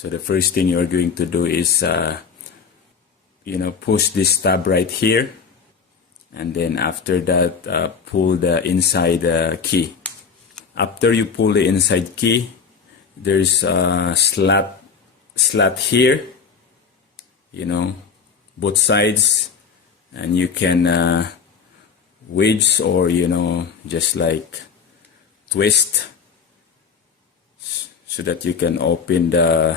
So the first thing you're going to do is push this tab right here, and then after that pull the inside key. After you pull the inside key, there's a slot here, both sides, and you can wedge or just like twist so that you can open the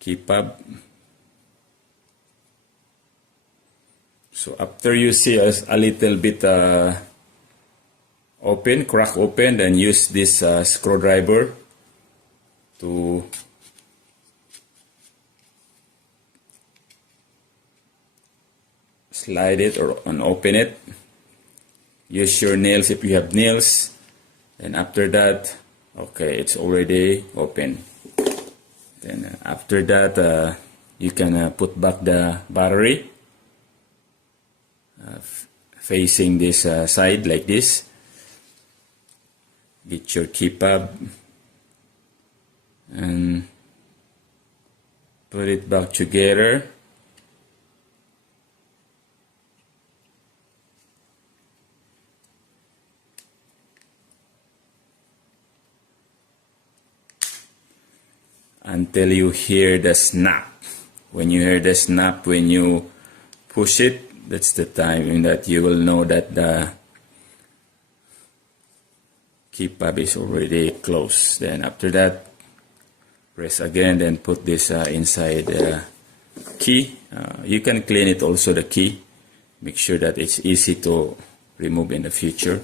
key fob. So after you see a little bit crack open, then use this screwdriver to slide it or open it. Use your nails if you have nails, and after that, okay, it's already open. Then after that, you can put back the battery facing this side like this. Get your key fob and put it back together. Until you hear the snap. When you hear the snap, when you push it, that's the time that you will know that the key fob is already closed. Then after that, press again, then put this inside key. You can clean it also, the key. Make sure that it's easy to remove in the future.